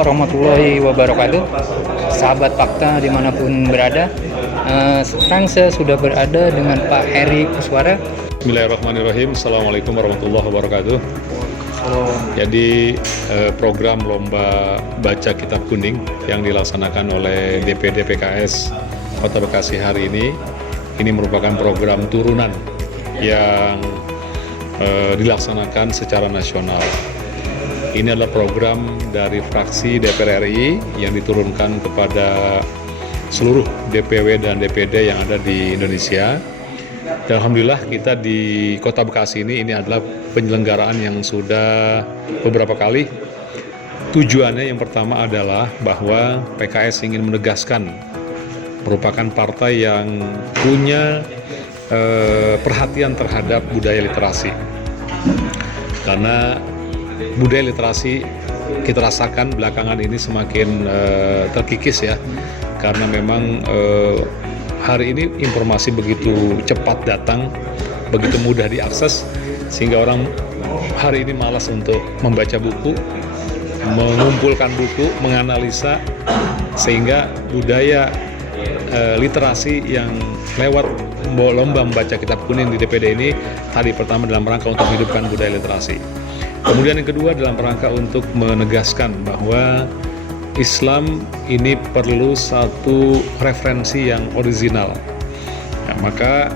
warahmatullahi wabarakatuh. Sahabat Fakta dimanapun berada, sekarang saya sudah berada dengan Pak Heri Kuswara. Bismillahirrahmanirrahim. Assalamualaikum warahmatullahi wabarakatuh. Jadi program Lomba Baca Kitab Kuning yang dilaksanakan oleh DPD PKS Kota Bekasi hari ini merupakan program turunan yang dilaksanakan secara nasional. Ini adalah program dari fraksi DPR RI yang diturunkan kepada seluruh DPW dan DPD yang ada di Indonesia. Dan alhamdulillah kita di Kota Bekasi ini adalah penyelenggaraan yang sudah beberapa kali. Tujuannya yang pertama adalah bahwa PKS ingin menegaskan merupakan partai yang punya perhatian terhadap budaya literasi. Karena budaya literasi kita rasakan belakangan ini semakin terkikis ya, karena memang hari ini informasi begitu cepat datang, begitu mudah diakses, sehingga orang hari ini malas untuk membaca buku, mengumpulkan buku, menganalisa, sehingga budaya literasi yang lewat lomba membaca kitab kuning di DPD ini tadi pertama dalam rangka untuk menghidupkan budaya literasi. Kemudian yang kedua dalam rangka untuk menegaskan bahwa Islam ini perlu satu referensi yang original. Nah, maka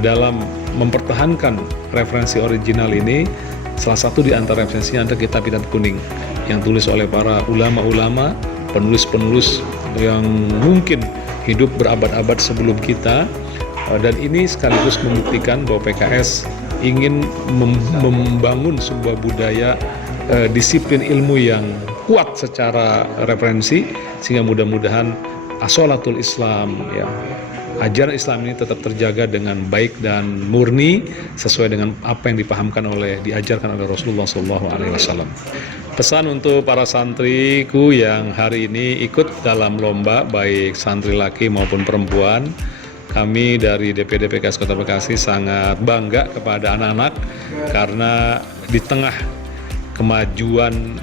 dalam mempertahankan referensi original ini, salah satu di antara referensinya adalah kitab-kitab kuning yang tulis oleh para ulama-ulama, penulis-penulis yang mungkin hidup berabad-abad sebelum kita, dan ini sekaligus membuktikan bahwa PKS ingin membangun sebuah budaya disiplin ilmu yang kuat secara referensi, sehingga mudah-mudahan asolatul Islam, ya, ajaran Islam ini tetap terjaga dengan baik dan murni sesuai dengan apa yang diajarkan oleh Rasulullah SAW. Pesan untuk para santriku yang hari ini ikut dalam lomba, baik santri laki maupun perempuan, kami dari DPD PKS Kota Bekasi sangat bangga kepada anak-anak karena di tengah kemajuan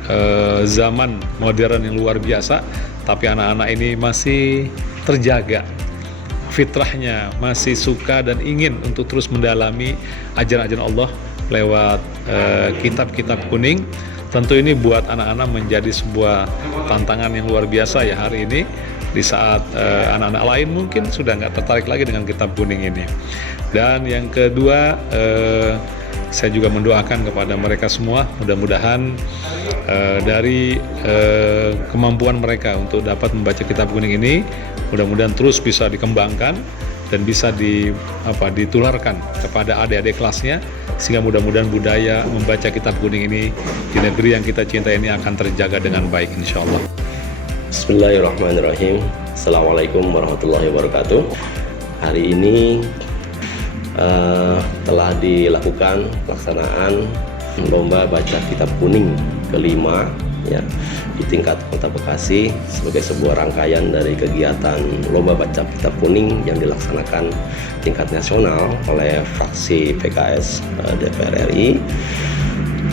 zaman modern yang luar biasa, tapi anak-anak ini masih terjaga fitrahnya, masih suka dan ingin untuk terus mendalami ajaran-ajaran Allah lewat kitab-kitab kuning. Tentu ini buat anak-anak menjadi sebuah tantangan yang luar biasa ya hari ini, di saat anak-anak lain mungkin sudah nggak tertarik lagi dengan kitab kuning ini. Dan yang kedua, saya juga mendoakan kepada mereka semua, mudah-mudahan dari kemampuan mereka untuk dapat membaca kitab kuning ini, mudah-mudahan terus bisa dikembangkan dan bisa ditularkan kepada adik-adik kelasnya, sehingga mudah-mudahan budaya membaca kitab kuning ini di negeri yang kita cintai ini akan terjaga dengan baik, insya Allah. Bismillahirrahmanirrahim. Assalamualaikum warahmatullahi wabarakatuh. Hari ini telah dilakukan pelaksanaan lomba baca kitab kuning kelima ya di tingkat Kota Bekasi sebagai sebuah rangkaian dari kegiatan lomba baca kitab kuning yang dilaksanakan tingkat nasional oleh fraksi PKS DPR RI.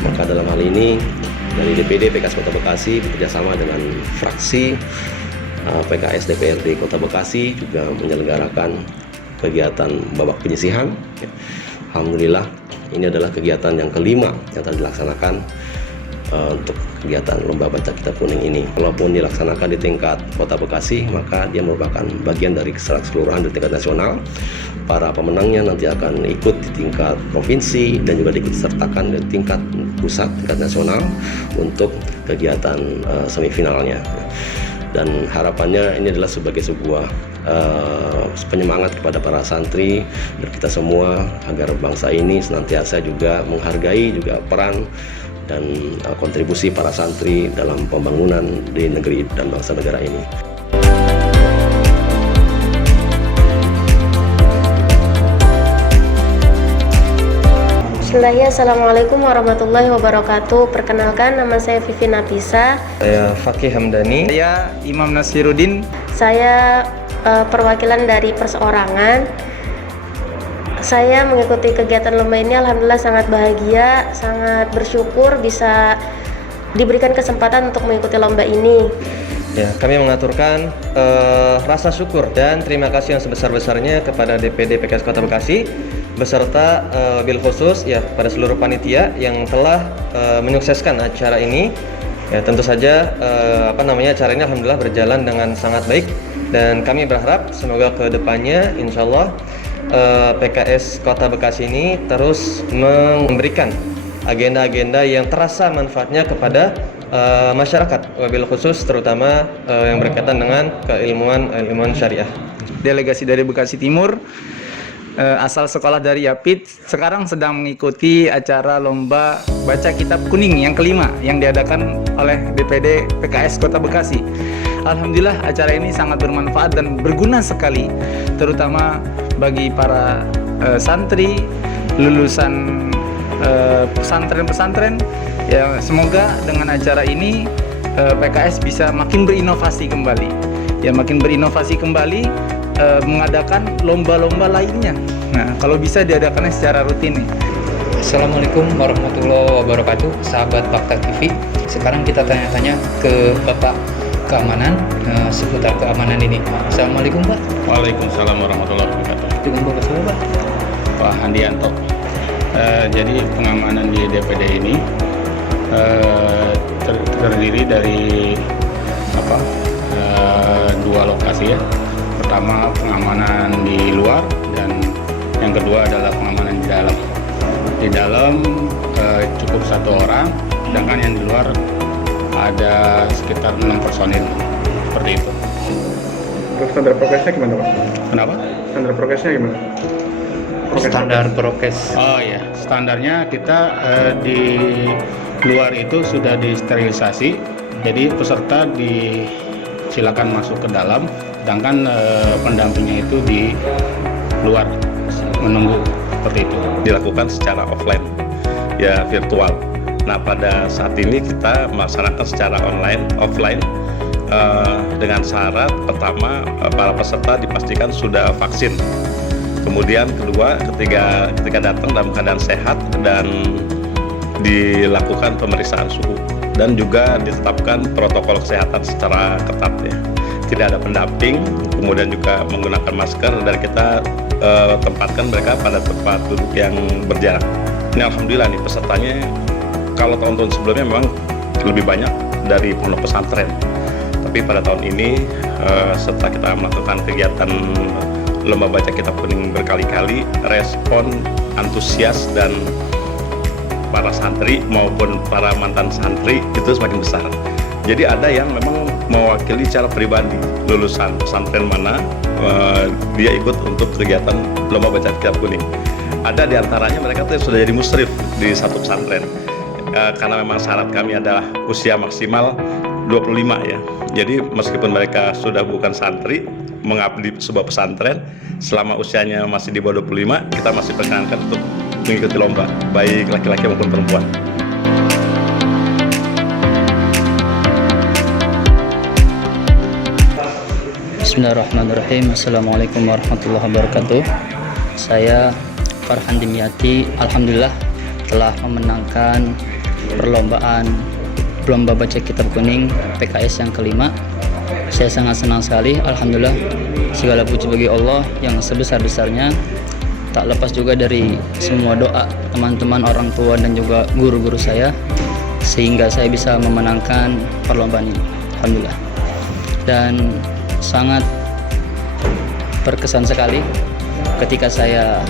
Maka dalam hal ini dari DPD PKS Kota Bekasi bekerjasama dengan fraksi PKS DPRD Kota Bekasi juga menyelenggarakan kegiatan babak penyisihan. Alhamdulillah ini adalah kegiatan yang kelima yang telah dilaksanakan untuk kegiatan lomba baca kitab kuning ini. Walaupun dilaksanakan di tingkat Kota Bekasi, maka dia merupakan bagian dari keseluruhan di tingkat nasional. Para pemenangnya nanti akan ikut di tingkat provinsi dan juga disertakan di tingkat pusat, tingkat nasional untuk kegiatan semifinalnya. Dan harapannya ini adalah sebagai sebuah penyemangat kepada para santri dan kita semua agar bangsa ini senantiasa juga menghargai juga peran dan kontribusi para santri dalam pembangunan di negeri dan bangsa negara ini. Bismillahirrahmanirrahim. Assalamualaikum warahmatullahi wabarakatuh. Perkenalkan, nama saya Vivi Nafisa. Saya Fakih Hamdani. Saya Imam Nasiruddin. Saya perwakilan dari perseorangan. Saya mengikuti kegiatan lomba ini, alhamdulillah sangat bahagia, sangat bersyukur bisa diberikan kesempatan untuk mengikuti lomba ini. Ya, kami mengaturkan rasa syukur dan terima kasih yang sebesar-besarnya kepada DPD PKS Kota Bekasi beserta bil khusus ya pada seluruh panitia yang telah menyukseskan acara ini. Ya, tentu saja acara ini alhamdulillah berjalan dengan sangat baik dan kami berharap semoga ke depannya insyaallah PKS Kota Bekasi ini terus memberikan agenda-agenda yang terasa manfaatnya kepada masyarakat, wabil khusus terutama yang berkaitan dengan keilmuan syariah. Delegasi dari Bekasi Timur, asal sekolah dari Yapit, sekarang sedang mengikuti acara lomba baca kitab kuning yang kelima yang diadakan oleh DPD PKS Kota Bekasi. Alhamdulillah acara ini sangat bermanfaat dan berguna sekali, terutama bagi para santri lulusan pesantren-pesantren. Ya, semoga dengan acara ini PKS bisa makin berinovasi kembali. Ya, makin berinovasi kembali mengadakan lomba-lomba lainnya. Nah, kalau bisa diadakannya secara rutin nih. Assalamualaikum warahmatullahi wabarakatuh, sahabat Fakta TV. Sekarang kita tanya-tanya ke Bapak Keamanan seputar keamanan ini. Assalamualaikum Pak. Waalaikumsalam warahmatullahi wabarakatuh. Dengan Bapak siapa Pak? Pak Handianto. Jadi pengamanan di DPD ini terdiri dari dua lokasi ya. Pertama pengamanan di luar dan yang kedua adalah pengamanan di dalam. Di dalam cukup 1 orang, sedangkan yang di luar ada sekitar 6 personil seperti itu. Terus standar prokesnya gimana Pak? Kenapa? Standar prokesnya gimana? Standar prokes. Oh ya, standarnya kita di luar itu sudah disterilisasi, jadi peserta silakan masuk ke dalam, sedangkan pendampingnya itu di luar menunggu seperti itu. Dilakukan secara offline, ya virtual. Nah pada saat ini kita melaksanakan secara offline dengan syarat pertama para peserta dipastikan sudah vaksin. Kemudian kedua ketika datang dalam keadaan sehat dan dilakukan pemeriksaan suhu dan juga ditetapkan protokol kesehatan secara ketat ya. Tidak ada pendamping, kemudian juga menggunakan masker dan kita tempatkan mereka pada tempat duduk yang berjarak. Ini alhamdulillah nih pesertanya kalau tahun-tahun sebelumnya memang lebih banyak dari pondok pesantren. Tapi pada tahun ini setelah kita melakukan kegiatan lomba baca kitab kuning berkali-kali, respon antusias dan para santri maupun para mantan santri itu semakin besar. Jadi ada yang memang mewakili secara pribadi lulusan pesantren mana dia ikut untuk kegiatan lomba baca kitab kuning. Ada di antaranya mereka tuh sudah jadi musyrif di satu pesantren karena memang syarat kami adalah usia maksimal 25 ya. Jadi meskipun mereka sudah bukan santri mengabdi di sebuah pesantren, selama usianya masih di bawah 25 kita masih perkenankan untuk mengikuti lomba baik laki-laki maupun perempuan. Bismillahirrahmanirrahim. Assalamualaikum warahmatullahi wabarakatuh. Saya Farhan Dimyati, alhamdulillah telah memenangkan perlombaan lomba baca kitab kuning PKS yang kelima. Saya sangat senang sekali, alhamdulillah. Segala puji bagi Allah yang sebesar-besarnya. Tak lepas juga dari semua doa teman-teman, orang tua dan juga guru-guru saya, sehingga saya bisa memenangkan perlombaan ini, alhamdulillah. Dan sangat berkesan sekali ketika saya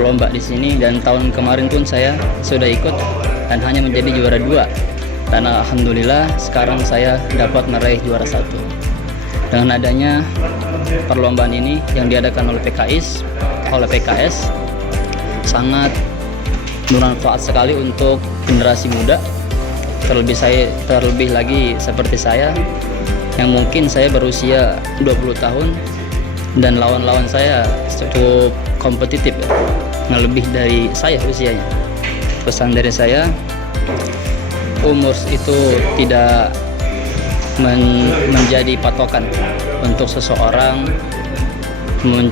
lomba di sini, dan tahun kemarin pun saya sudah ikut dan hanya menjadi juara 2. Dan alhamdulillah sekarang saya dapat meraih juara 1. Dengan adanya perlombaan ini yang diadakan oleh PKS sangat bermanfaat sekali untuk generasi muda, terlebih lagi seperti saya yang mungkin saya berusia 20 tahun dan lawan-lawan saya cukup kompetitif, lebih dari saya usianya. Pesan dari saya, umur itu tidak menjadi patokan untuk seseorang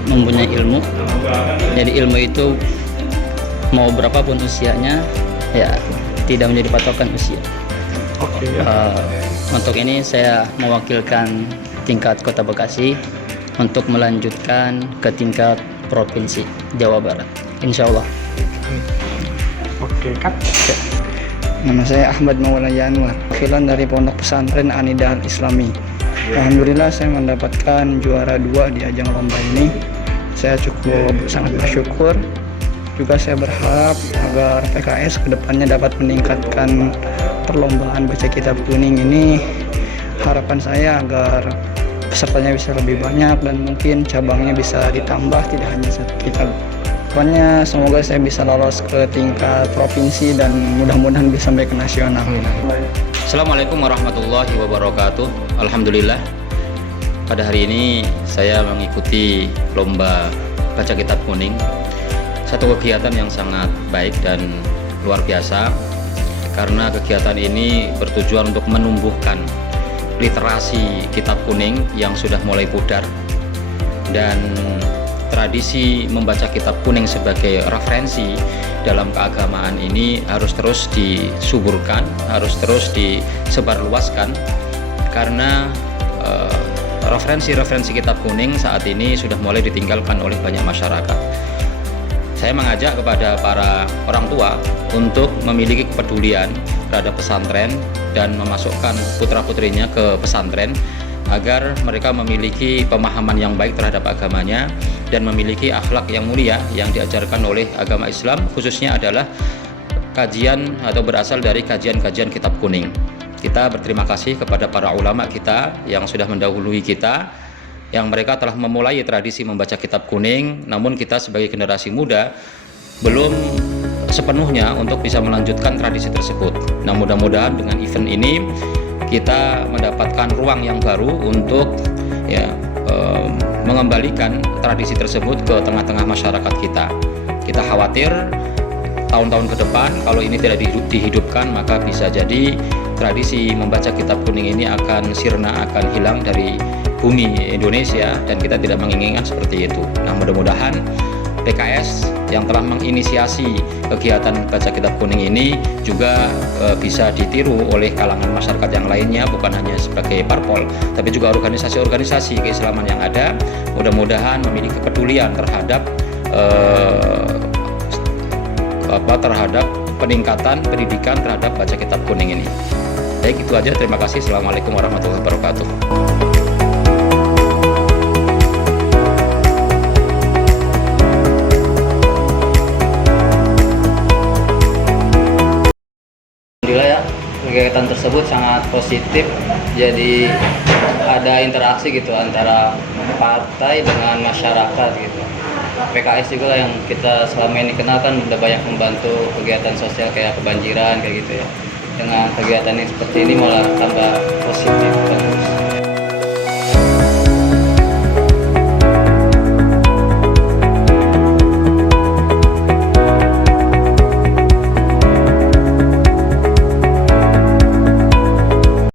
mempunyai ilmu. Jadi ilmu itu mau berapapun usianya ya tidak menjadi patokan usia. Untuk ini saya mewakilkan tingkat Kota Bekasi untuk melanjutkan ke tingkat Provinsi Jawa Barat, insya Allah. Oke, Kak. Nama saya Ahmad Maulana Yanwar, wakilan dari Pondok Pesantren Anidah Islami. Alhamdulillah saya mendapatkan juara 2 di ajang lomba ini. Saya cukup sangat bersyukur. Juga saya berharap agar PKS kedepannya dapat meningkatkan perlombaan baca kitab kuning ini. Harapan saya agar pesertanya bisa lebih banyak dan mungkin cabangnya bisa ditambah, tidak hanya satu kitab. Pokoknya semoga saya bisa lolos ke tingkat provinsi dan mudah-mudahan bisa sampai ke nasional. Assalamualaikum warahmatullahi wabarakatuh. Alhamdulillah, pada hari ini saya mengikuti lomba baca kitab kuning. Satu kegiatan yang sangat baik dan luar biasa, karena kegiatan ini bertujuan untuk menumbuhkan literasi kitab kuning yang sudah mulai pudar, dan tradisi membaca kitab kuning sebagai referensi dalam keagamaan ini harus terus disuburkan, harus terus disebarluaskan, karena referensi-referensi kitab kuning saat ini sudah mulai ditinggalkan oleh banyak masyarakat. Saya mengajak kepada para orang tua untuk memiliki kepedulian terhadap pesantren dan memasukkan putra-putrinya ke pesantren agar mereka memiliki pemahaman yang baik terhadap agamanya dan memiliki akhlak yang mulia yang diajarkan oleh agama Islam, khususnya adalah kajian atau berasal dari kajian-kajian kitab kuning. Kita berterima kasih kepada para ulama kita yang sudah mendahului kita, yang mereka telah memulai tradisi membaca kitab kuning, namun kita sebagai generasi muda belum sepenuhnya untuk bisa melanjutkan tradisi tersebut. Nah, mudah-mudahan dengan event ini kita mendapatkan ruang yang baru untuk mengembalikan tradisi tersebut ke tengah-tengah masyarakat kita. Kita khawatir tahun-tahun ke depan kalau ini tidak dihidupkan, maka bisa jadi tradisi membaca kitab kuning ini akan sirna, akan hilang dari bumi Indonesia, dan kita tidak menginginkan seperti itu. Nah, mudah-mudahan PKS yang telah menginisiasi kegiatan baca kitab kuning ini juga bisa ditiru oleh kalangan masyarakat yang lainnya, bukan hanya sebagai parpol, tapi juga organisasi-organisasi keislaman yang ada. Mudah-mudahan memiliki kepedulian terhadap terhadap peningkatan pendidikan terhadap baca kitab kuning ini. Baik, itu aja. Terima kasih. Assalamualaikum warahmatullahi wabarakatuh. Alhamdulillah ya, kegiatan tersebut sangat positif. Jadi ada interaksi gitu antara partai dengan masyarakat gitu. PKS juga lah yang kita selama ini kenal kan udah banyak membantu kegiatan sosial kayak kebanjiran kayak gitu ya. Dengan kegiatan yang seperti ini malah tambah positif.